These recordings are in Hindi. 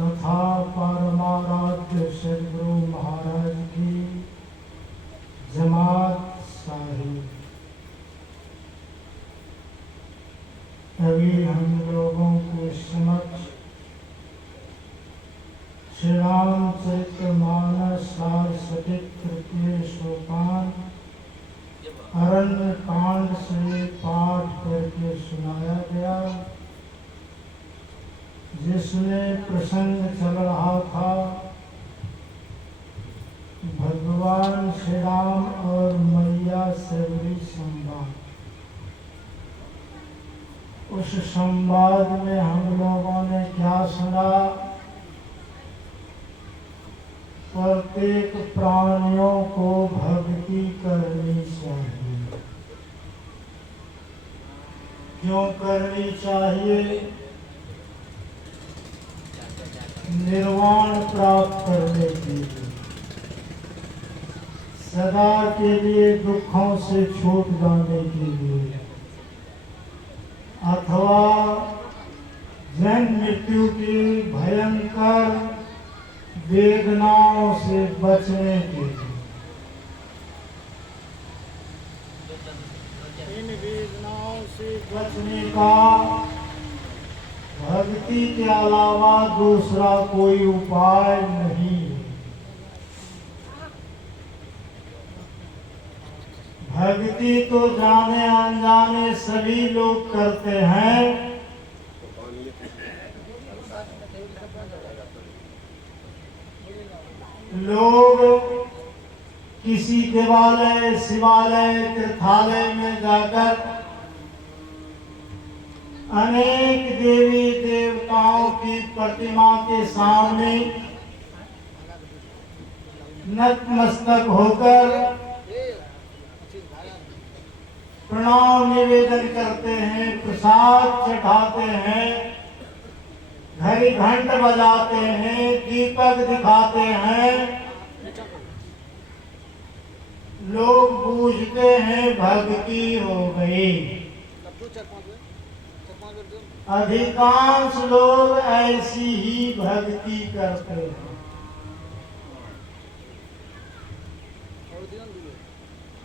तथा परमाराध्य सदगुरु महाराज की जमात साहिब। अभी हम लोगों के समक्ष श्री रामचरितमानस सारस्वतिक तृतीय सोपान अरण्य कांड से पाठ करके सुनाया गया, जिसमें प्रसंग चल रहा था भगवान श्री राम और मैया सबरी संवाद। उस संवाद में हम लोगों ने क्या सुना? प्रत्येक प्राणियों को भक्ति करनी चाहिए। क्यों करनी चाहिए? निर्वाण प्राप्त करने के लिए, सदा के लिए दुखों से छूट जाने के लिए, अथवा जन्म मृत्यु की भयंकर वेदनाओं से बचने के लिए। इन वेदनाओं से बचने का भक्ति के अलावा दूसरा कोई उपाय नहीं है। भक्ति तो जाने अनजाने सभी लोग करते हैं। लोग किसी देवालय, शिवालय, तीर्थालय में जाकर अनेक देवी देवताओं की प्रतिमा के सामने नतमस्तक होकर प्रणाम निवेदन करते हैं, प्रसाद चढ़ाते हैं, घड़ी घंट बजाते हैं, दीपक दिखाते हैं। लोग बूझते हैं भक्ति हो गई। अधिकांश लोग ऐसी ही भक्ति करते हैं।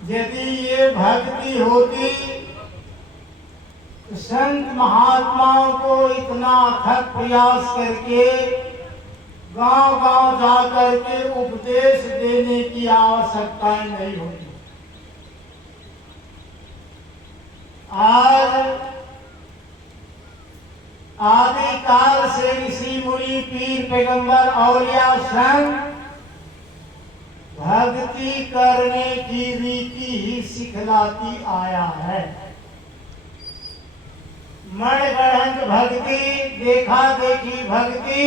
यदि ये भक्ति होती तो संत महात्माओं को इतना अथक प्रयास करके गांव गांव जाकर के उपदेश देने की आवश्यकता नहीं होती। आज आदिकाल से ऋषि मुनि, पीर, पैगंबर, औलिया संत भक्ति करने की रीति ही सिखलाती आया है। मणिग्रंथ भक्ति, देखा देखी भक्ति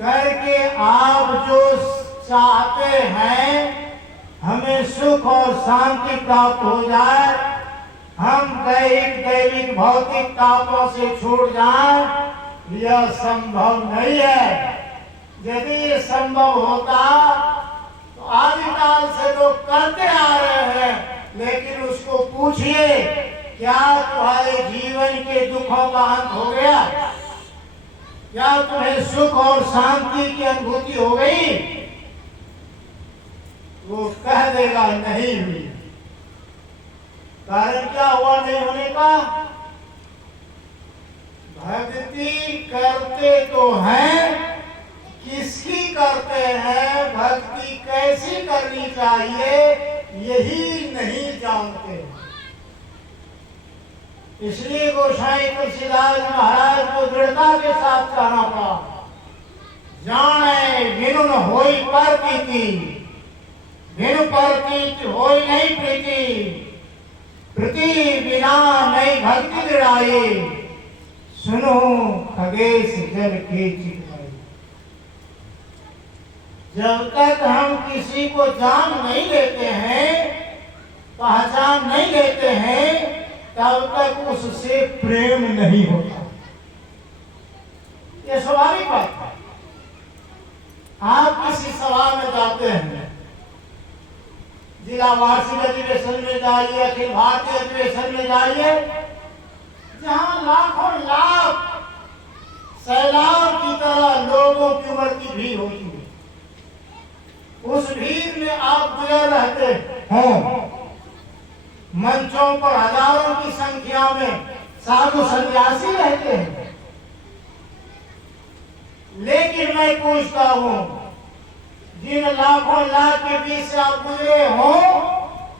करके आप जो चाहते हैं हमें सुख और शांति प्राप्त हो जाए, हम दैविक भौतिक तापों से छूट जाएं, यह संभव नहीं है। यदि ये संभव होता तो आदिकाल से लोग करते आ रहे हैं। लेकिन उसको पूछिए, क्या तुम्हारे जीवन के दुखों का अंत हो गया? क्या तुम्हें सुख और शांति की अनुभूति हो गई? वो कह देगा नहीं हुई। कारण क्या हुआ नहीं होने का? भक्ति करते तो हैं, किसकी करते हैं, भक्ति कैसी करनी चाहिए, यही नहीं जानते। इसलिए गोसाई तुलसीदास महाराज को दृढ़ता के साथ कहना पड़ा, जाने बिनु न होई पर प्रीति, बिनु पर प्रीति होई नहीं प्रीति, प्रीति बिना नहीं भक्ति दृढ़ाई, सुनो खगेश जल के चितवाई। जब तक हम किसी को जान नहीं लेते हैं, पहचान नहीं लेते हैं, तब तक उससे प्रेम नहीं होता। ये स्वाभाविक बात है। आप किसी सभा में जाते हैं, जिला वार्षिक अधिवेशन में जाइए, अखिल भारतीय अधिवेशन में जाइए, जहां लाखों लाख सैलाब की तरह लोगों की उमड़ती भीड़ होती है। उस भीड़ में आप गुजर रहते हो। मंचों पर हजारों की संख्या में साधु सन्यासी रहते हैं, लेकिन मैं पूछता हूं, जिन लाखों लाख के बीच से आप गुजरे हो,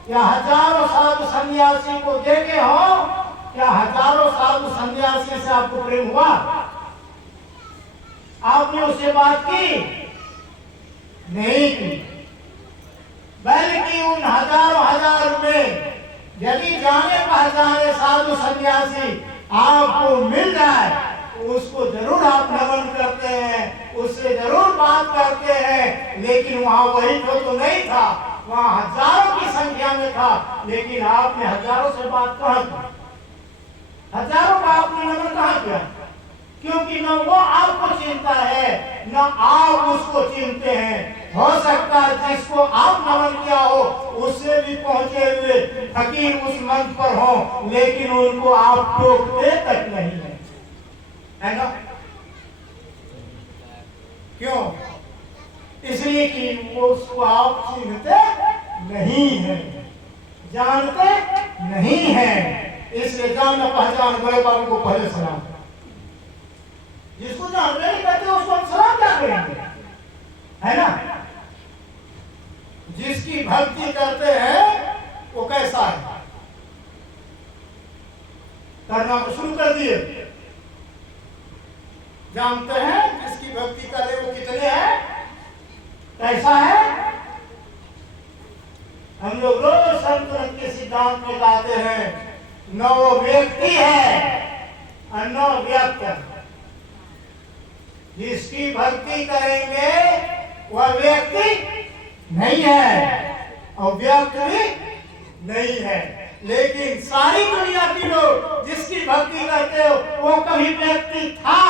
या हजारों साधु सन्यासी को देखे हो, क्या हजारों साधु सन्यासी से आपको प्रेम हुआ? आपने उससे बात की? नहीं की। बल्कि उन हजारों हजार में यदि जाने पहचाने साधु सन्यासी आपको मिल जाए, उसको जरूर आप नमन करते हैं, उससे जरूर बात करते हैं, लेकिन वहां वही तो नहीं था, वहां हजारों की संख्या में था, लेकिन आपने हजारों से बात कहाँ की? हजारों का आपने नमन कहाँ किया? क्योंकि न वो आपको चिंता है, न आप उसको चिंते हैं। हो सकता है जिसको आप नमन किया हो, उससे भी पहुंचे हुए फकीर उस मंच पर हो, लेकिन उनको आप टोकते तक नहीं है ना? क्यों? इसलिए कि वो उसको आप चिन्हते नहीं है, जानते नहीं है। इसलिए जान पहचान बड़े बाबू को पहले सलाम। जिसको जानते नहीं करते उसको हम सलाम क्या करेंगे, है ना? जिसकी भक्ति करते हैं वो कैसा है, करना तो शुरू कर दिए। जानते हैं जिसकी भक्ति कर रहे वो कितने हैं, कैसा है? हम लोग रोज संत के सिद्धांत में गाते हैं, न वो व्यक्ति है और न व्यक्त। जिसकी भक्ति करेंगे वह व्यक्ति नहीं है और व्यक्त भी नहीं है। लेकिन सारी दुनिया की लोग जिसकी भक्ति करते हो वो कभी व्यक्ति था,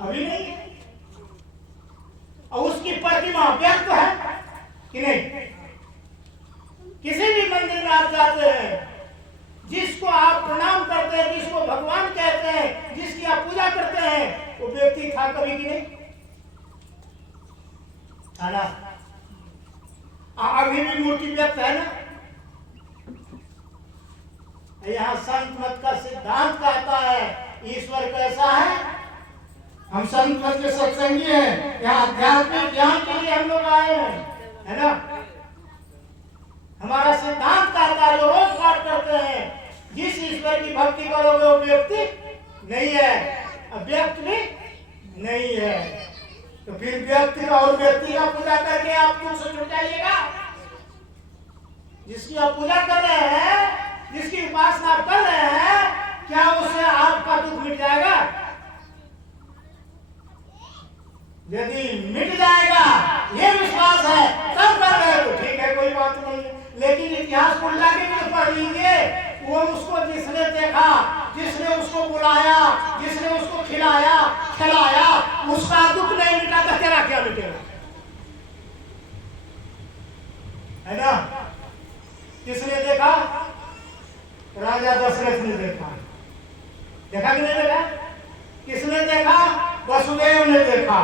अभी नहीं है, और उसकी प्रतिमा व्यक्त है कि नहीं? किसी भी मंदिर में आप जाते हैं, जिसको आप प्रणाम करते हैं, जिसको भगवान कहते हैं, जिसकी आप पूजा करते हैं, वो व्यक्ति था कभी कि नहीं? अभी भी मूर्ति व्यक्त है ना? यहाँ संत मत का सिद्धांत कहता है ईश्वर कैसा है। हम संत मत के सत्संगी हैं, यहाँ आध्यात्मिक ज्ञान के लिए हम लोग आए हैं, है ना? हमारा सिद्धांत कहता है, जो रोज पाठ करते हैं, जिस ईश्वर की भक्ति करोगे वो व्यक्ति नहीं है, अव्यक्त भी नहीं है। तो फिर व्यक्ति और व्यक्ति का पूजा करके आप दुख से छूट जाइएगा? जिसकी आप पूजा कर रहे हैं, जिसकी उपासना आप कर रहे हैं, क्या उससे आपका दुख मिट जाएगा? यदि मिट जाएगा ये विश्वास है तब कर रहे हो, ठीक है, कोई बात नहीं है। लेकिन इतिहास को लाके भी पढ़ लीजिए, वो उसको जिसने देखा, जिसने उसको बुलाया, जिसने उसको खिलाया खिलाया, उसका दुख नहीं मिटा तो तेरा क्या मिटेगा, है ना? किसने देखा? राजा दशरथ ने देखा। देखा कि नहीं देखा? किसने देखा? वसुदेव ने देखा।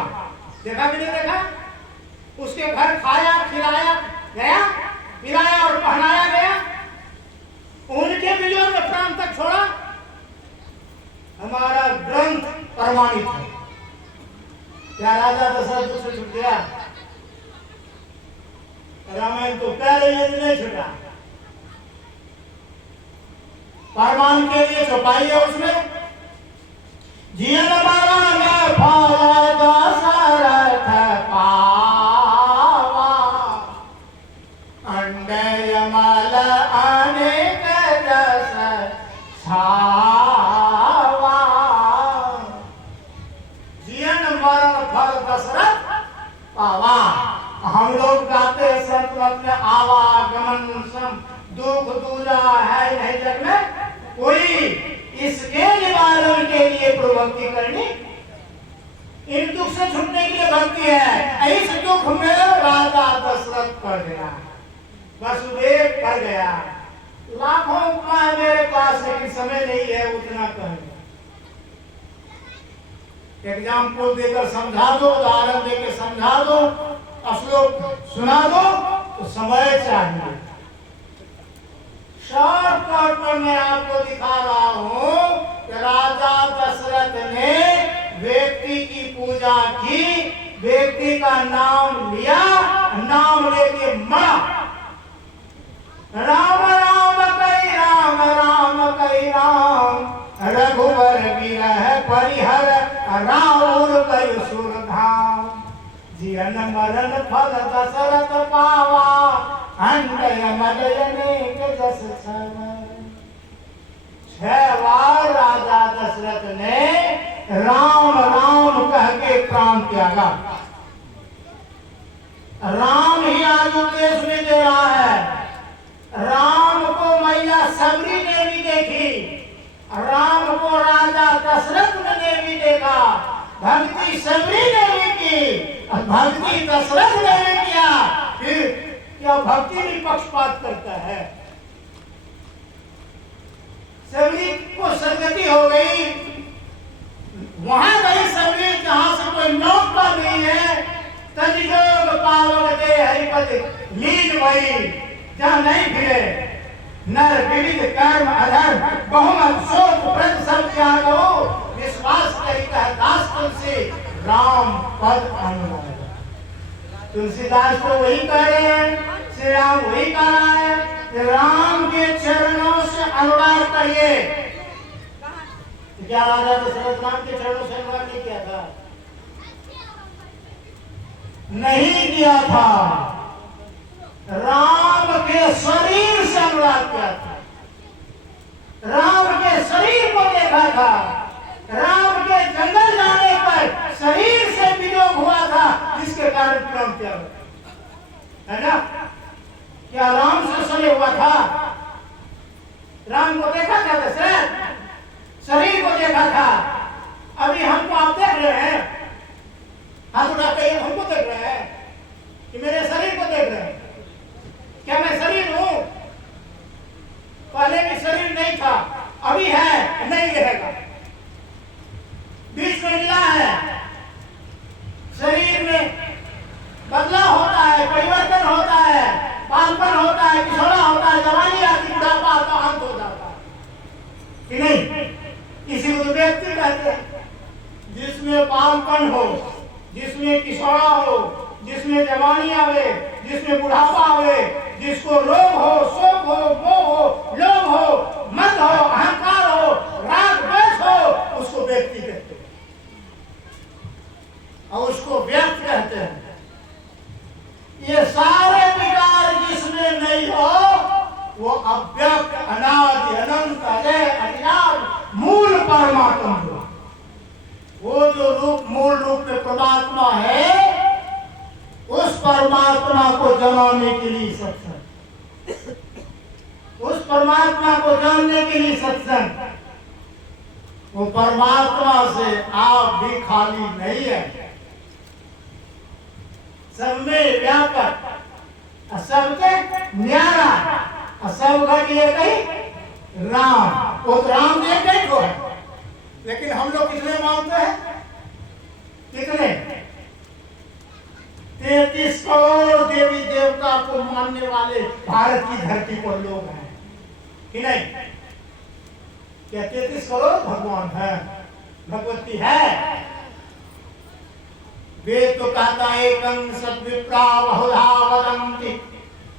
देखा कि नहीं देखा? उसके घर खाया खिलाया गया, पिलाया और पहनाया गया, उनके बिजोर में प्राण तक छोड़ा। हमारा ग्रंथ प्रमाणित है। क्या राजा दशरथ से छूट गया? रामायण तो पहले ही नहीं छूटा, प्रमाण के लिए छुपाई है उसमें। जीवन मरण फल दशरथ पावा, अंडय मल अनेक जस छावा। जीवन मरण फल दशरथ पावा। हम लोग गाते हैं संत मत में, आवागमन सम दुख दूजा है नहीं जग में कोई, इसके निवारण के लिए प्रभक्ति करनी, इन दुख से छूटने के लिए भक्ति है। इस दुख में राजा दशरथ पड़ गया, वसुदेव पड़ गया। लाखों उपमा मेरे पास, लेकिन समय नहीं है उतना कहने। एग्जाम्पल देकर समझा दो, उदाहरण देकर समझा दो, श्लोक सुना दो तो समय चाहिए। शॉर्टकट में मैं आपको दिखा रहा हूं कि राजा दशरथ ने व्यक्ति की पूजा की, व्यक्ति का नाम लिया, नाम लेके मरा। राम राम कई राम, राम कई राम, रघुवर बिरह परिहर, राउर कई सुरधाम। जियन मरण फल दशरथ पावा, अंडय मदयने के जस समय। 6 बार राजा दशरथ ने राम राम कह के प्राण त्यागा। राम ही आज उपदेश में दे रहा है। राम को मैया सबरी ने भी देखी, राम को राजा दशरथ ने भी देखा, भक्ति सबरी ने भी की, भक्ति दशरथ ने भी किया। फिर क्या भक्ति भी पक्षपात करता है? सबरी को सदगति हो गई, वहां गई सबरी जहां से कोई लौटता नहीं है। तनिजोग पावक दे हरिपद लीन भई, जहां नहीं फिरे नर विविध कर्म अधर, बहुमत शोक व्रत सब त्यागो, विश्वास करी कह दास तुलसी, राम पद अनुराग। तुलसीदास तो वही कह रहे हैं, श्री राम वही कह रहा है कि राम के चरणों से अनुराग करिए। क्या राजा दशरथ राम के चरणों से अनुराग नहीं किया था? नहीं किया था। राम के शरीर से अनुराग किया था, राम के शरीर को देखा था, राम के जंगल जाने पर शरीर से वियोग हुआ था, जिसके कारण प्राण त्याग, है ना? क्या राम से सने हुआ था? राम को देखा था दशरथ, शरीर को देखा था। अभी हमको आप देख रहे हैं, हाथ उठाते हैं, हमको देख रहे हैं कि मेरे शरीर को देख रहे हैं? क्या मैं शरीर हूं? पहले भी शरीर नहीं था, अभी है, नहीं रहेगा, बीच में मिला है। शरीर में बदलाव होता है, परिवर्तन होता है, बालपन होता है, किशोरा होता है, जवानी आती, बुढ़ापा आता, अंत हो जाता है कि नहीं? इसी को व्यक्ति कहते हैं। जिसमें बालपन हो, जिसमें किशोरा हो, जिसमें जवानी आवे, जिसमें बुढ़ापा आवे, जिसको रोग हो, शोक हो, मोह हो, लोभ हो, मद हो, अहंकार हो, राग द्वेष हो, उसको व्यक्ति कहते हैं और उसको व्यक्त कहते हैं। ये सारे विकार जिसमें नहीं हो वो अव्यक्त, अनादि, अनंत, अजय, अज्ञात मूल परमात्मा हुआ। वो जो रूप मूल रूप में परमात्मा है, उस परमात्मा को जमाने के लिए सत्संग, उस परमात्मा को जानने के लिए सत्संग। वो परमात्मा से आप भी खाली नहीं है, सब में व्यापक, सबके न्यारा, सब घर ये कहीं राम। वो तो राम देख नहीं को है, लेकिन हम लोग कितने मानते हैं? कितने? 33 करोड़ देवी देवता को मानने वाले भारत की धरती पर लोग हैं कि नहीं? क्या 33 करोड़ भगवान है, भगवती है? वेद तो कहता है एकं सद्विप्रा बहुधा वदन्ति,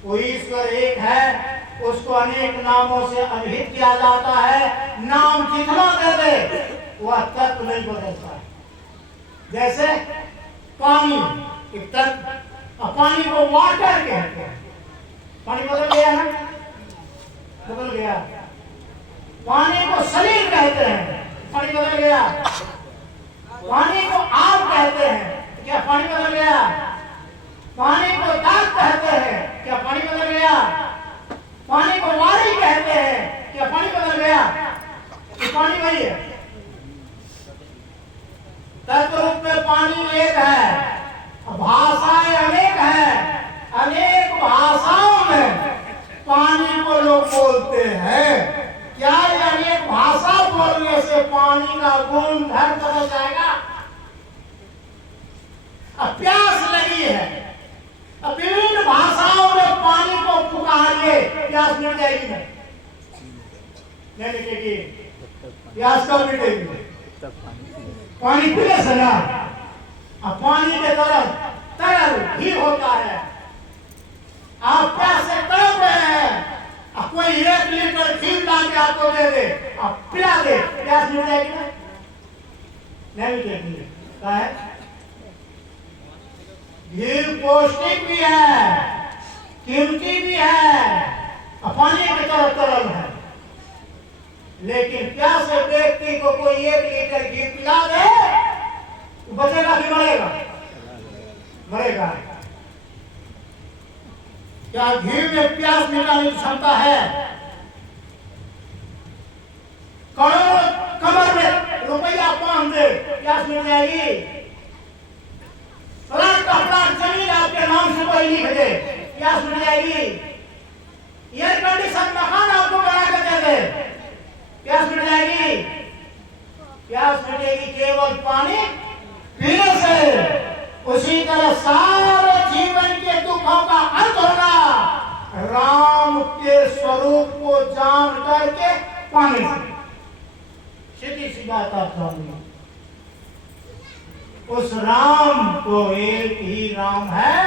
वो ईश्वर एक है, उसको अनेक नामों से अभिहित किया जाता है। नाम जितना दे दे वह तत्व नहीं बदलता है। जैसे पानी एक तत्व, पानी को वाटर कहते हैं। पानी बदल गया ना, बदल गया। पानी को शरीर कहते हैं, पानी बदल गया। पानी को आग कहते हैं, क्या पानी बदल गया? पानी को दांत कहते हैं, क्या पानी बदल गया? पानी को वारी कहते हैं, क्या पानी बदल गया? ये पानी वही है। तत्व रूप में पानी एक है, भाषाएं अनेक हैं, अनेक भाषाओं में पानी को लोग बोलते हैं। क्या ये अनेक भाषा बोलने से पानी का गुण धर्म बदल जाएगा? अब प्यास लगी है, अब विभिन्न भाषाओं में पानी को पुकारिए, प्यास मिट जाएगी नहीं मिटेगी। प्यास कब मिटेगी? पानी पीने से ना। अब पानी के तरल ही होता है। आप प्यास से तड़प रहे हैं, अब कोई 1 लीटर घी ला के आपको दे दे, आप पिला दे, प्यास मिट जाएगी ना? नहीं मिटेगी। क्या है? घी पौष्टिक भी है, कीमती भी है, पानी की तरह तरल है, लेकिन प्यासे व्यक्ति को कोई 1 लीटर घी पिला दे, बचेगा कि मरेगा? मरेगा। क्या घी में प्यास मिटाने की क्षमता है? करोड़ों कमर में रुपया बांध दे, प्यास मिट जाएगी। प्लाट का प्लाट जमीन आपके नाम से कोई लिख दे, प्यास मिट जाएगी। एयर कंडीशन मकान आपको बना कर दे दे, प्यास मिट जाएगी। प्यास मिटेगी केवल पानी पीने से। उसी तरह सारे जीवन के दुखों का अंत होगा राम के स्वरूप को जान करके पाने से। सीधी सी बात आप समझिए। उस राम को एक ही राम है,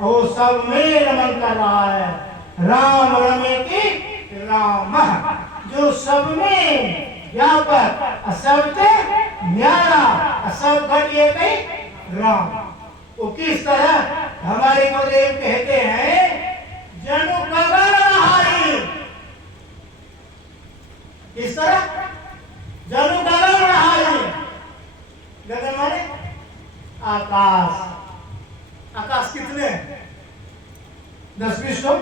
वो सब में रमन कर रहा है। राम रमेति राम, जो सब में व्यापक, सबसे न्यारा, सब घटिए कहीं राम। वो किस तरह? हमारे गुरुदेव कहते हैं जनु गगन रहाई। किस तरह? जनु गगन रहाई। गगन माने आकाश। आकाश कितने? 10-20 तो।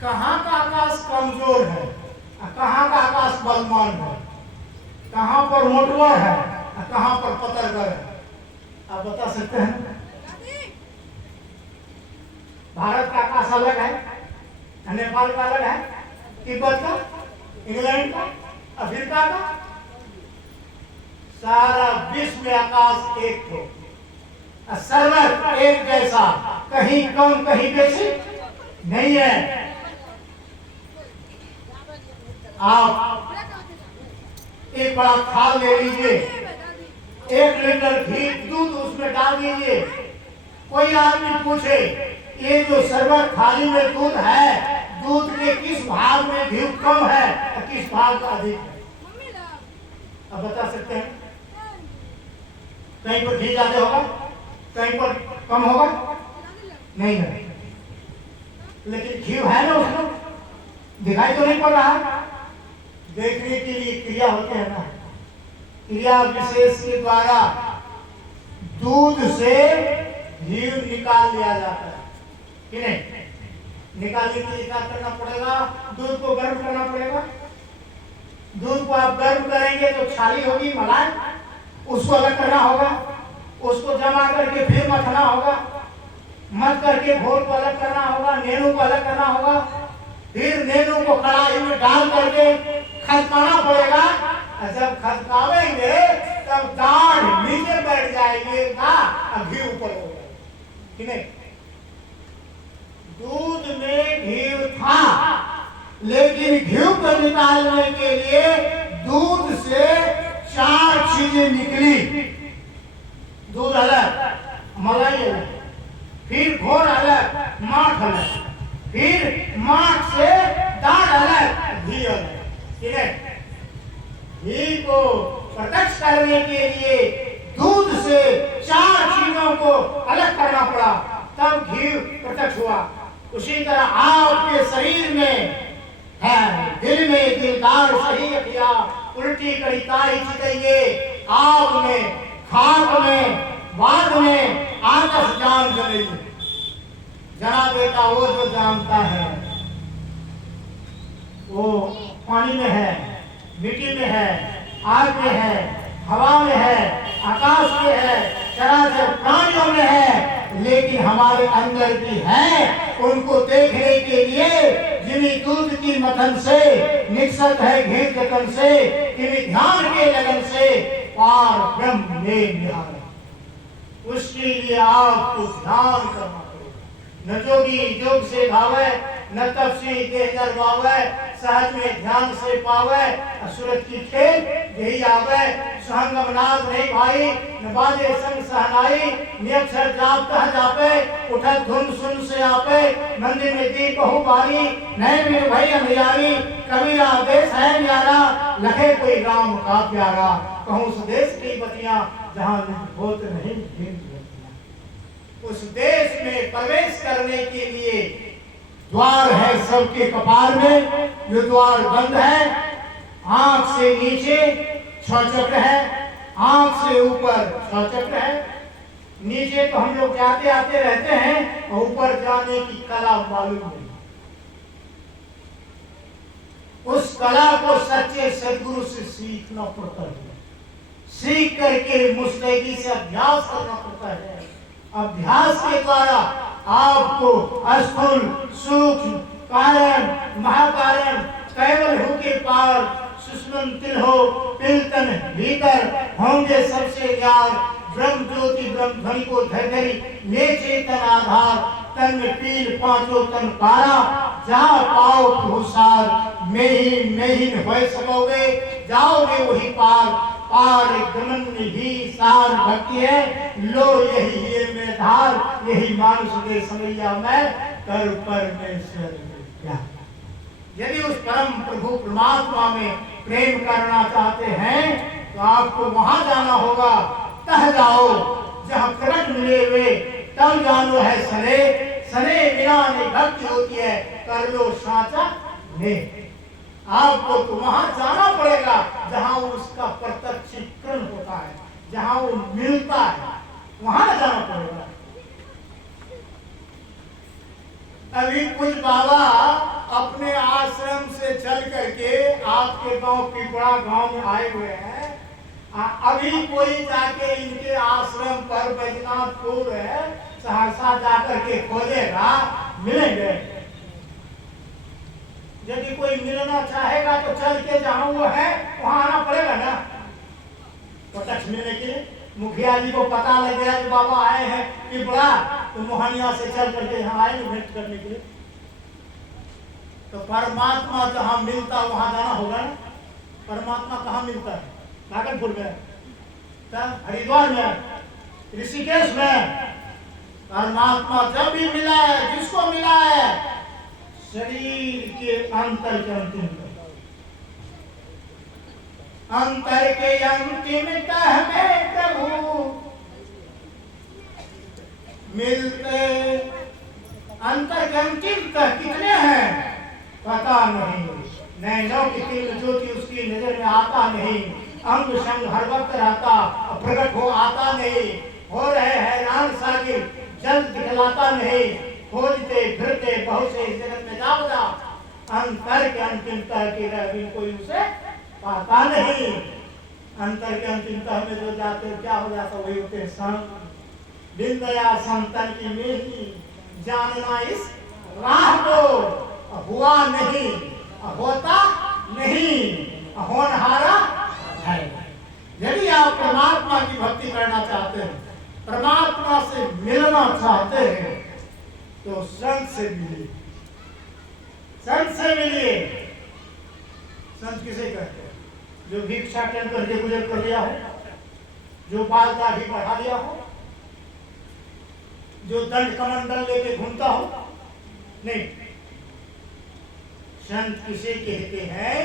कहाँ का आकाश कमजोर है, कहाँ का आकाश बलवान है, कहाँ पर मोटवर है, कहाँ पर पतरगर है, आप बता सकते हैं? भारत का आकाश अलग है, नेपाल का अलग है, तिब्बत का, इंग्लैंड का, अफ्रीका का, सारा विश्व में आकाश एक हो, सर्वत्र एक जैसा, कहीं कम कहीं बेसी नहीं है। आप एक बड़ा थाल ले लीजिए, 1 लीटर घी दूध उसमें डाल दीजिए। कोई आदमी पूछे ये जो सर्वर थाली में दूध है, दूध के किस भाग में घी कम है और किस भाग का अधिक है? अब बता सकते हैं? कहीं पर घी ज्यादा होगा, कहीं पर कम होगा, नहीं है। लेकिन घी है ना, उसमें दिखाई तो नहीं पड़ रहा। देखने के लिए क्रिया होते हैं ना, क्रिया विशेष के द्वारा दूध से घी निकाल लिया जाता है कि नहीं? निकालने के लिए क्या करना पड़ेगा? दूध को गर्म करना पड़ेगा। दूध को आप गर्म करेंगे तो छाली होगी, मलाई, उसको अलग करना होगा, उसको जमा करके फिर मथना होगा, मथ करके घोल को अलग करना होगा, नेनू को अलग करना होगा, फिर नेनू को कढ़ाई में डाल करके खदकाना पड़ेगा। जब खदकावेंगे तब दाढ़ नीचे बैठ जाएगी, घी ऊपर होगा कि नहीं? दूध में घी था, लेकिन घी को निकालने के लिए दूध से 4 चीजें निकली। दूध अलग, मलाई अलग, फिर घोर अलग, माठ अलग, फिर माठ से दाढ़ अलग, घी अलग कि नहीं? घी को प्रत्यक्ष करने के लिए दूध से 4 चीजों को अलग करना पड़ा, तब घी प्रत्यक्ष हुआ। उसी तरह आपके शरीर में है, दिल में दिलदार सही किया, उल्टी कड़ी ताई चितइये, आग में, खाक में, बाद में आकाश जान गई। जना बेटा वो जो जानता है, वो पानी में है, मिट्टी में है, आग में है, हवा में है, आकाश में है, चराचर प्राणियों में है, लेकिन हमारे अंदर भी है। उनको देखने के लिए जिन्हें दूध की मथन से निकसत है, घी जतन से, जिन्हें ध्यान के लगन से पार ब्रह्म में निहारे। उसके लिए आपको ध्यान करना पड़ेगा। न जोगी जोग से भावे, न तपसी देह दरबावे, सहज में ध्यान से पावे, असुरत की खेल यही आवे। सुहंगम नाद नहीं भाई, न बाजे संग सहनाई, नियक्षर जाप कह जापे, उठत धुन सुन से आपे, मंदिर में दीप बहु बारी, नैन में भई अंधियारी, कबीरा देश है न्यारा, लखे कोई राम का प्यारा, कहूँ स्वदेश की बतियां जहां होत नहीं भिन्न बतियां। उस देश में प्रवेश करने के लिए द्वार है सबके कपार में, जो द्वार बंद है। आंख से नीचे 6 चक्र है, आंख से ऊपर 6 चक्र है। नीचे तो हम लोग जाते आते रहते हैं, और ऊपर जाने की कला मालूम नहीं। उस कला को सच्चे सदगुरु से सीखना पड़ता है। सीख करके मुस्तैदी से अभ्यास करना पड़ता है। अभ्यास के द्वारा आपको स्थूल सूक्ष्म कारण महाकारण केवल हो के पार सुषमन तिल हो पिलतन भीतर होंगे सबसे ज्ञान। ब्रह्म ज्योति ब्रह्म ध्वनि को धरी ले चेतन आधार, तन में पील पांचों तन पारा, जहाँ पाओ भूसार में ही हो सकोगे, जाओगे वही पार। पार गमन ही सार भक्ति है, लो यही ये में धार, यही मानुष दे समैया मैं कर परमेश्वर क्या। यदि उस परम प्रभु परमात्मा में प्रेम करना चाहते हैं तो आपको वहां जाना होगा। तह जाओ जहाँ प्रकट मिले हुए, तब जानो है सने, सने बिना नहीं भक्ति होती है, कर लो साचा ने। आपको तो वहां जाना पड़ेगा जहां उसका प्रत्यक्षीकरण होता है, जहां वो मिलता है, वहां जाना पड़ेगा। अभी कुछ बाबा अपने आश्रम से चल करके आपके गांव पिपड़ा गांव में आए हुए हैं। अभी कोई जाके इनके आश्रम पर बैजनाथपुर है सहरसा जाकर के खोजेगा, मिलेंगे। यदि कोई मिलना चाहेगा तो चल के जहां वो है वहां आना पड़ेगा ना, प्रत्यक्ष मिलने के लिए। मुखिया जी को पता लग गया कि बाबा आए हैं पिपड़ा, तो मोहनिया से चल करके यहाँ आए भेंट करने के लिए। तो परमात्मा जहां मिलता वहां जाना होगा ना। परमात्मा कहाँ मिलता है? भागलपुर में, हरिद्वार में, ऋषिकेश में। परमात्मा जब भी मिला है, जिसको मिला है, शरीर के अंतर के अंतिम अंतर के अंतिम में प्रभु मिलते। अंतर के अंतिम तक कितने हैं पता नहीं। नैनों की तीव्र ज्योति उसकी नजर में आता नहीं, अंग संग हर वक्त रहता, प्रकट हो आता नहीं। हो रहे हैरान सागिर, जल्द दिखलाता नहीं, खोजते फिरते बहुत से इस जगत में जाओगा। अंतर के अंतिमता की रह कोई उसे पाता नहीं। अंतर के अंतिमता में जो जाते क्या हो जाता, वही होते संत। बिन दया संतन की मेरी जानना इस राह को, हुआ नहीं होता नहीं, होनहारा है। यदि आप परमात्मा की भक्ति करना चाहते हैं, परमात्मा से मिलना चाहते हैं, तो संत से मिलिए। संत से मिलिए। संत किसे कहते हैं? जो भिक्षा टन करके गुजर कर लिया हो, जो बाल दाढ़ी बढ़ा लिया हो, जो दंड कमंडल लेके घूमता हो, नहीं। संत किसे कहते हैं?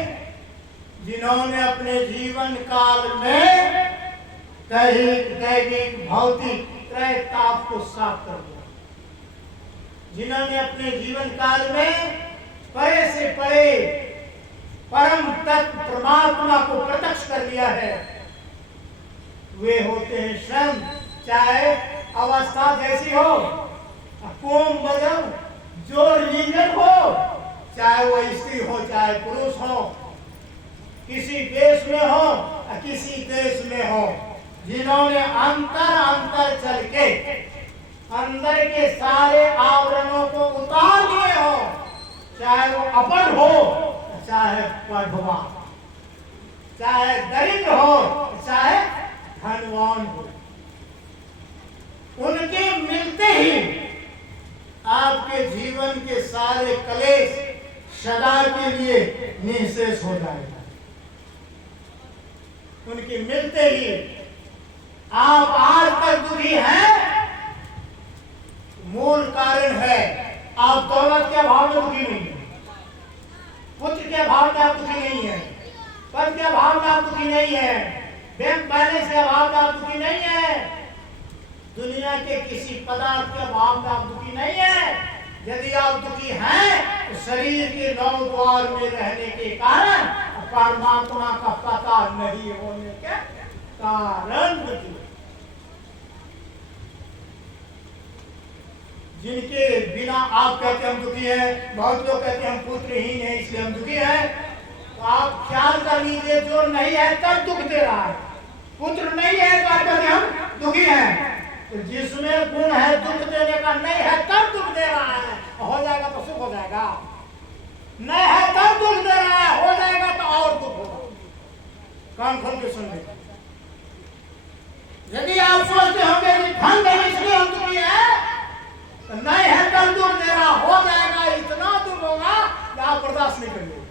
जिन्होंने अपने जीवन काल में दैविक भौतिक त्रय ताप को साफ कर दिया। जिन्होंने अपने जीवन काल में परे से परे परम तत्व परमात्मा को प्रत्यक्ष कर लिया है, वे होते हैं संत। चाहे अवस्था जैसी हो, कोम बदल जो रिलीजन हो, चाहे वो स्त्री हो चाहे पुरुष हो, किसी देश में हो या किसी देश में हो, जिन्होंने अंतर अंतर चल के अंदर के सारे आवरणों को उतार लिए हो, चाहे वो अपढ़ हो चाहे पढ़वा, चाहे दरिद्र हो चाहे धनवान हो। उनके मिलते ही आपके जीवन के सारे कलेश सदा के लिए निःशेष हो जाएगा। उनके मिलते ही आप आज तक दुखी हैं, मूल कारण है आप दौलत के अभाव में दुखी नहीं है, पुत्र के अभाव में आप दुखी नहीं है, पद के अभाव में आप दुखी नहीं है, बैंक बैलेंस के अभाव में आप दुखी नहीं है, दुनिया के किसी पदार्थ के अभाव में आप दुखी नहीं है। यदि आप दुखी हैं तो शरीर के नौ द्वार में रहने के कारण, परमात्मा का पता नहीं होने के कारण दुखी। जिनके बिना आप कहते हम दुखी हैं, बहुत लोग कहते हैं हम पुत्रहीन हैं इसलिए हम दुखी हैं, तो आप ख्याल कर लीजिए जो नहीं है तब दुख दे रहा है। पुत्र नहीं है तो आप कहते हम दुखी हैं, तो जिसमें गुण है दुख देने का नहीं है तब दुख दे रहा है, हो जाएगा तो सुख हो जाएगा, नहीं है तब दुख दे रहा है, हो जाएगा तो और दुख होगा। कान खोल के सुन लीजिए। यदि आप सोचते होंगे कि धन नहीं इसलिए हम दुखी है, तो नहीं है तब दुख दे रहा, हो जाएगा इतना दुख होगा कि आप बर्दाश्त नहीं करेंगे।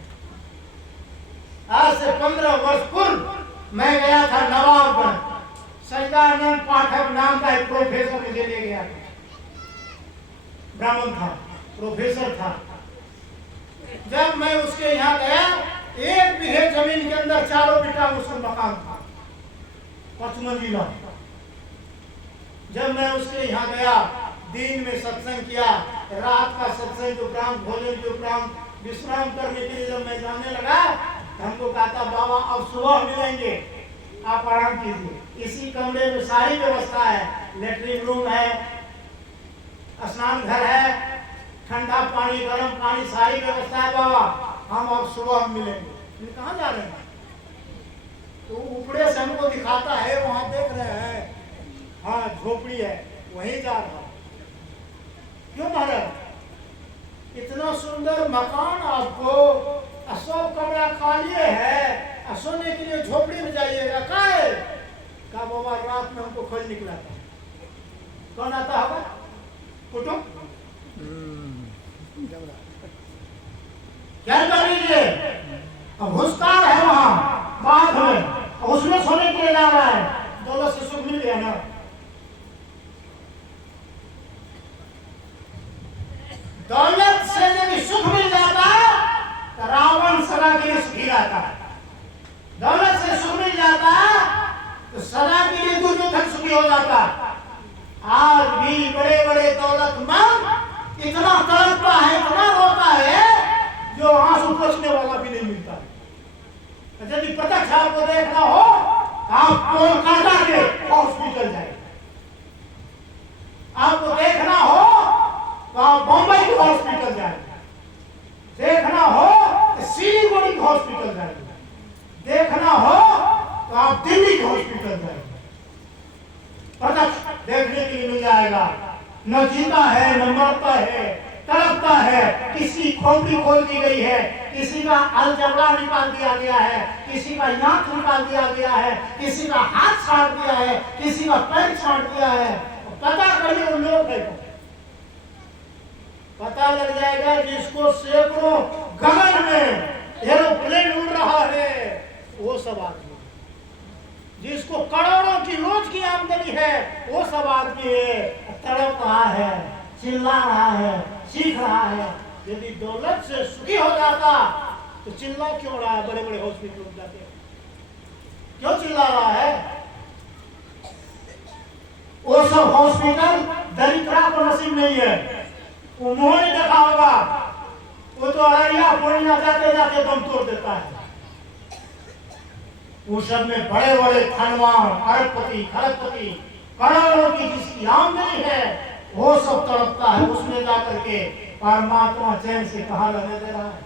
आज से 15 वर्ष पूर्व मैं गया था नवाबगंज, सच्चिदानंद पाठक नाम का एक प्रोफेसर मुझे ले गया था, ब्राह्मण था, प्रोफेसर था। जब मैं उसके यहाँ गया, 1 बीघे जमीन के अंदर 4 बिटा उसका मकान था, 5 मंजिला। जब मैं उसके यहाँ गया, दिन में सत्संग किया, रात का सत्संग के उपरांत भोजन के उपरांत विश्राम करने के लिए जब मैं जाने लगा, हमको कहा था बाबा अब सुबह मिलेंगे, आप आराम कीजिए। इसी कमरे में सारी व्यवस्था है, लेटरिन रूम है, स्नान घर है, ठंडा पानी गर्म पानी सारी व्यवस्था है बाबा, हम अब सुबह मिलेंगे। कहाँ जा रहे हैं? तो ऊपरे से हमको दिखाता है, वहां देख रहे हैं, हाँ झोपड़ी है, वहीं जा रहा। क्यों महाराज? इतना सुंदर मकान आपको, 100 कमरा खाली है, सोने के लिए झोपड़ी में जाइएगा, का बाबा रात में हमको खोज निकला था। कौन आता होगा? कुटुंब। क्या कर लीजिए, अब भूस्तार है वहां बात में, उसमें सोने के लिए जा रहा है, दौलत से सुख मिल गया ना। दौलत से यदि सुख मिल जाता तो रावण सदा के लिए सुखी रहता है। दौलत से सुख मिल जाता तो सदा के लिए दुर्योधन सुखी हो जाता। आज भी बड़े बड़े दौलतमंद इतना तड़पता है, इतना रोता है, जो आंसू पोंछने वाला भी नहीं मिलता। यदि प्रत्यक्ष आपको देखना हो, आप कोलकाता के हॉस्पिटल जाए, आपको देखना हो तो आप बम्बई के हॉस्पिटल जाए, देखना हो तो सिलीगुड़ी के हॉस्पिटल जाए, देखना हो तो आप दिल्ली के हॉस्पिटल जाए, प्रत्यक्ष देखने के लिए मिल जाएगा। न जीता है, न मरता है, तड़पता है, किसी खोपड़ी खोल दी गई है, किसी का अलजबड़ा निकाल दिया गया है, किसी का नाक निकाल दिया गया है, किसी का हाथ छाट दिया है, किसी का पैर छाट दिया है। पता करिए उन लोग है, पता लग जाएगा जिसको सैकड़ों गगन में एरोप्लेन उड़ रहा है, वो सब आदमी, जिसको करोड़ों की रोज की आमदनी है, वो सब आदमी तड़प रहा है, चिल्ला रहा है, सीख रहा है। यदि दौलत से सुखी हो जाता तो चिल्ला क्यों रहा है? बड़े बड़े हॉस्पिटल में जाते क्यों चिल्ला रहा है? वो सब हॉस्पिटल दरिद्रा को नसीब नहीं है, वो मुंह नहीं देखा होगा, वो तो अररिया पूर्णिया जाते जाते दम तोड़ देता है। उस सब में बड़े बड़े धनवान, अरबपति, खरबपति, करोड़ों की जिसकी आमदनी है, वो सब तड़पता है, उसमें जाकर के परमात्मा चैन से कहा रहने दे रहा है।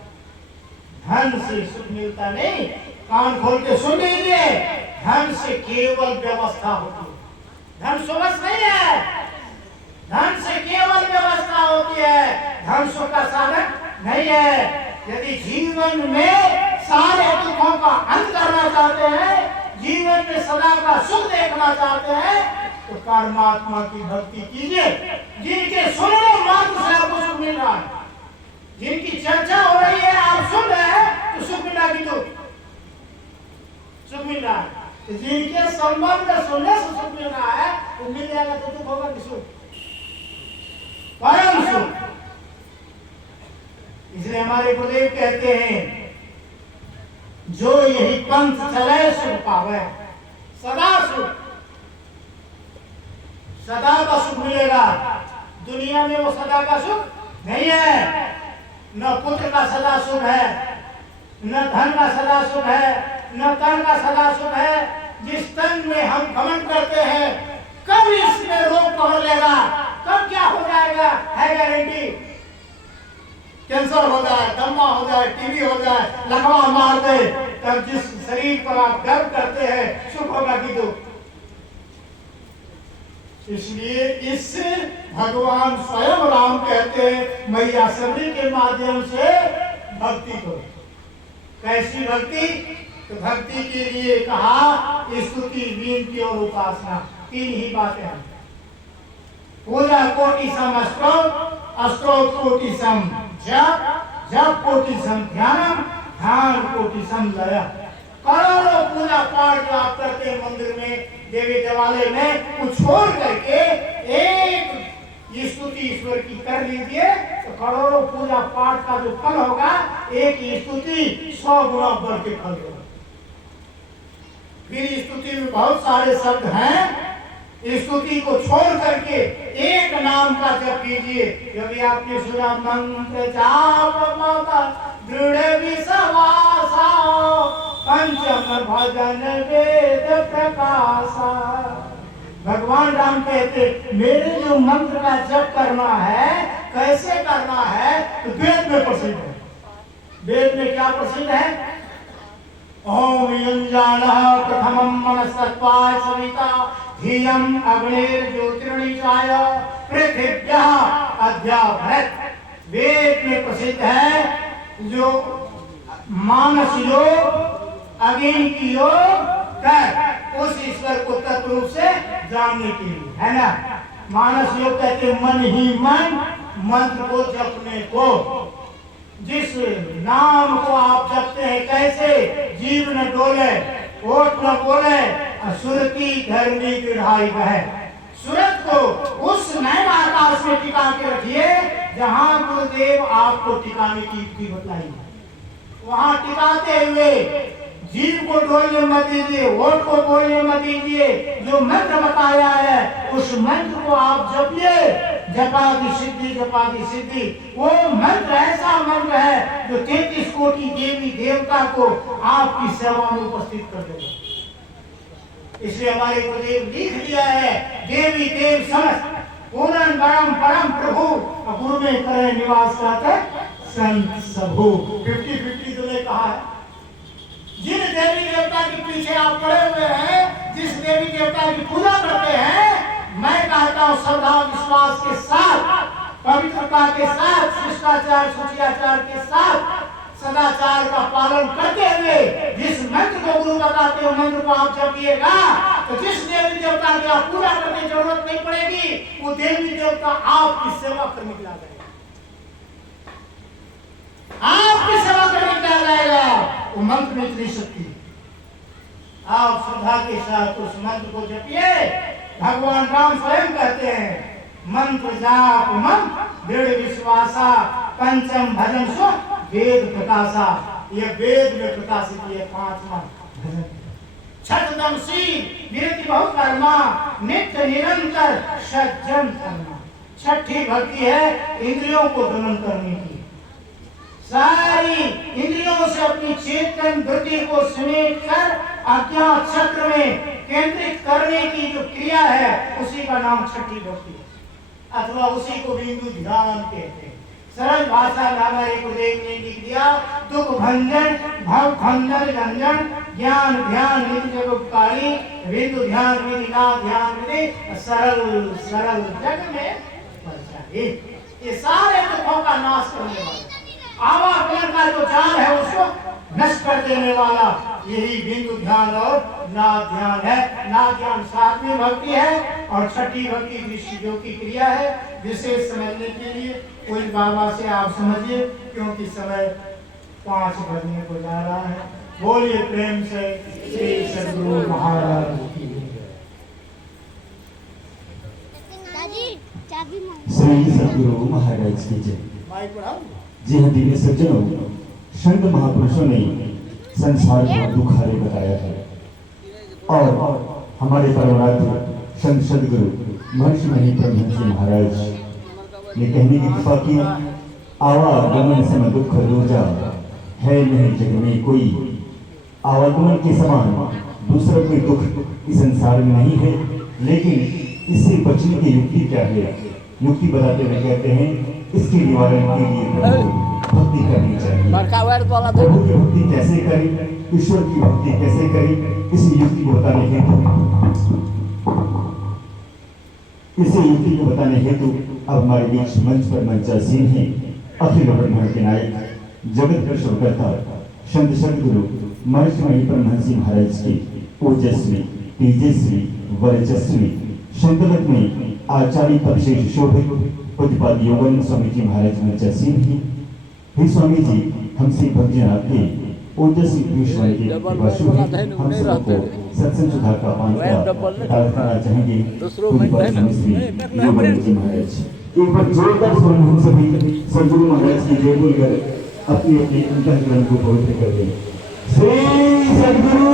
धन से सुख मिलता नहीं, कान खोल के सुन लीजिए, धन से केवल व्यवस्था होती है, धन सुबह नहीं है, धन से केवल व्यवस्था होती है, धन सुख का साधन नहीं है। यदि जीवन में सारे दुखों का अंत करना चाहते हैं, जीवन में सदा का सुख देखना चाहते हैं तो परमात्मा की भक्ति कीजिए। जिनके सुनने मात्र से आपको सुख मिल रहा है, जिनकी चर्चा हो रही है आप सुन रहे हैं तो सुख मिल रहा है, तो सुख मिल रहा है। तो जिनके संबंध में सुनने से सुख मिल रहा है वो मिल जाएगा तो दुख होगा कि सुख, परम सुख। इसलिए हमारे गुरुदेव कहते हैं जो यही पंथ चले सुख पावे, सदा सुख, सदा का सुख मिलेगा। दुनिया में वो सदा का सुख नहीं है, न पुत्र का सदा सुख है, न धन का सदा सुख है, न तन का सदा सुख है। जिस तन में हम घमंड करते हैं कब इसमें रोग पकड़ लेगा, कब क्या हो जाएगा है गारंटी। कैंसर हो जाए, दमा हो जाए, टीबी हो जाए, लकवा मार दे, तब जिस शरीर पर आप गर्व करते हैं सुख होगा कि दुख। इसलिए इससे भगवान स्वयं राम कहते हैं मैया सबरी के माध्यम से भक्ति करो। कैसी भक्ति? तो भक्ति के लिए कहा स्तुति, विनती और उपासना, तीन ही बातें हैं। पूजा कोटि सम स्त्रोत कोटि सम जप, जप कोटि सम ध्यानम, ध्यान कोटि सम लय। करोड़ों पूजा पाठ जो आप करते हैं मंदिर में, देवी देवालय में, वो छोड़ करके एक स्तुति ईश्वर की कर लीजिए तो करोड़ों पूजा पाठ का जो फल होगा एक स्तुति 100 गुना बढ़ के फल होगा। फिर स्तुति में बहुत सारे शब्द हैं, स्तुति को छोड़ करके एक नाम का जप कीजिए। कभी आपने सुना मंत्र जाप दृढ़ विश्वासा, पंचम भजन वेद प्रकाशा। भगवान राम कहते मेरे जो मंत्र का जप करना है कैसे करना है तो वेद में प्रसिद्ध है। वेद में क्या प्रसिद्ध है? ओम युञ्जानः प्रथमं मनस्तत्वाय सविता धियं अग्निर ज्योतिर्निचाय पृथिव्यः अद्याभरत। वेद में प्रसिद्ध है जो मानस योग अग्नि की योग कर उस ईश्वर को तत्व रूप से जानने के लिए, है ना। मानस योग कहते मन ही मन मंत्र को जपने को। जिस नाम को आप जपते हैं कैसे जीव न डोले, ओठ न बोले, सुरती धर्मी दृढ़ाई बहे। सूरत को उस नए आकाश में टिका के रखिए जहां गुरुदेव आपको टिकाने की युक्ति बताई। वहां टिकाते हुए जीव को डोलने मत दीजिए, ओठ को बोलने मत दीजिए। जो मंत्र बताया है उस मंत्र को आप जपिए। जपादि सिद्धि, जपादि सिद्धि। वो मंत्र ऐसा मंत्र है जो 33 कोटि देवी देवता को आपकी सेवा में उपस्थित कर देगा। इसलिए हमारे गुरुदेव लिख दिया है देवी देव समस्त पूर्ण परम परम प्रभु गुरु में करे निवास करते संत सबू। 50-50 तुमने कहा है। जिन देवी देवता के पीछे आप पड़े हुए हैं, जिस देवी देवता की पूजा करते हैं, मैं कहता हूँ श्रद्धा विश्वास के साथ, पवित्रता के साथ, शिष्टाचार शुचियाचार के साथ, सदाचार का पालन करते हुए जिस मंत्र को गुरु बताते हो मंत्र को आप जपिएगा तो जिस देवी देवता की आप पूजा करने की जरूरत नहीं पड़ेगी, वो देवी देवता आपकी सेवा करने के लिए आ जाएगा। आपकी सेवा करने के लिए आ जाएगा। वो मंत्र में इतनी शक्ति। आप श्रद्धा के साथ उस मंत्र को जपिए। भगवान राम स्वयं कहते हैं मंत्र जाप मन दृढ़ विश्वासा पंचम भजन सो वेद प्रकाशा। ये वेद में प्रकाशित ये 5वां भजन। छठदम सी विरति बहु कर्मा नित्य निरंतर सज्जन करना। छठी भक्ति है इंद्रियों को दमन करने की। सारी इंद्रियों से अपनी चेतन वृत्ति को समेट कर अज्ञात चक्र में केंद्रित करने की जो क्रिया है उसी का नाम छठी भक्ति है, अथवा उसी को बिंदु ध्यान कहते हैं। सरल भाषा में हमारे गुरुदेव ने लिख दिया दुख भंजन भव भंजन रंजन ज्ञान ध्यान नित्य उपकारी बिंदु ध्यान विधि ना ध्यान विधि सरल सरल जग में परचारी। ये सारे दुखों का नाश करने वाला आवागमन का जो जाल है उसको नष्ट कर देने वाला यही बिंदु ध्यान और नाद ध्यान है। नाद ध्यान सातवीं भक्ति है और छठी भक्ति दृष्टि योग की क्रिया है। विशेष समझने के लिए कोई बाबा से आप समझिए, क्योंकि समय 5 बजने को जा रहा है। बोलिए प्रेम से श्री सद्गुरु महाराज की। श्री सद्गुरु महाराज की जय। माइक बढ़ाओ। जी हाँ दिव्य सज्जनों, संत महापुरुषों ने संसार का दुख हरे बताया है और हमारे परमाराध्य संत सद्गुरु महर्षि मणि परमहंस महाराज ने कहने की कृपा की, आवागमन समय दुख दूजा है नहीं जग में कोई। आवागमन के समान दूसरा कोई दुख इस संसार में नहीं है, लेकिन इससे बचने की युक्ति क्या है? युक्ति बताते हुए कहते हैं, इसके निवारण के लिए प्रभु भक्ति करनी चाहिए। प्रभु की भक्ति कैसे करें, ईश्वर की भक्ति कैसे करें, इस युक्ति को बताने हेतु अब हमारे बीच मंच पर मंचासीन हैं अखिल ब्रह्मांड के नायक, जगत का शोकर्ता संत सद्गुरु महर्षि मणि परमहंस महाराज के ओजस्वी, तेजस्वी, वर्चस्वी, संतलक में आचार्य पद से शोभित पूज्यपाद योगानंद स्वामी जी महाराज मंचासीन हैं। हे स्वामी जी, हमसे भक्तजन आपके ओजस्वी पीयूषवाणी के वासु हैं। हम सबको सत्संग सुधा का पान करना चाहेंगे पूज्यपाद स्वामी श्री योगानंद जी महाराज। एक बार जोरदार स्वर में हम सभी सद्गुरु महाराज की जय बोलकर अपने अपने अंतःकरण को पवित्र कर दें। श्री सद्गुरु